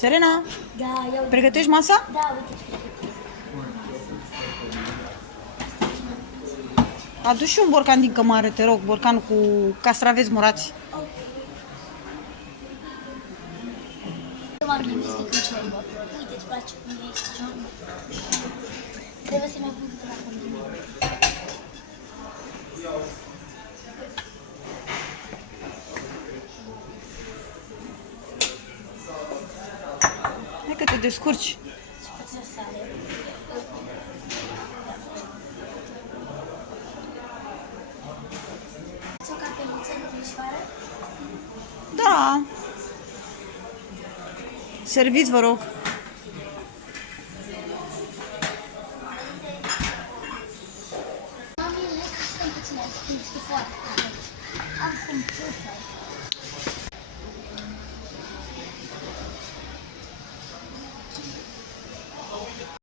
Serena, Da, ia uite. pregătești masa? Da, uite ce Adu și un borcan din cămară, te rog, borcanul cu castraveți murați. m-am gândit cu cerbă. Uite, îți place cum e așa? Trebuie să mai pun câteva condimente. Hai că te descurci. Și puțin sare. Ce o cafeluță de mișoară? Da. Serviți, vă rog.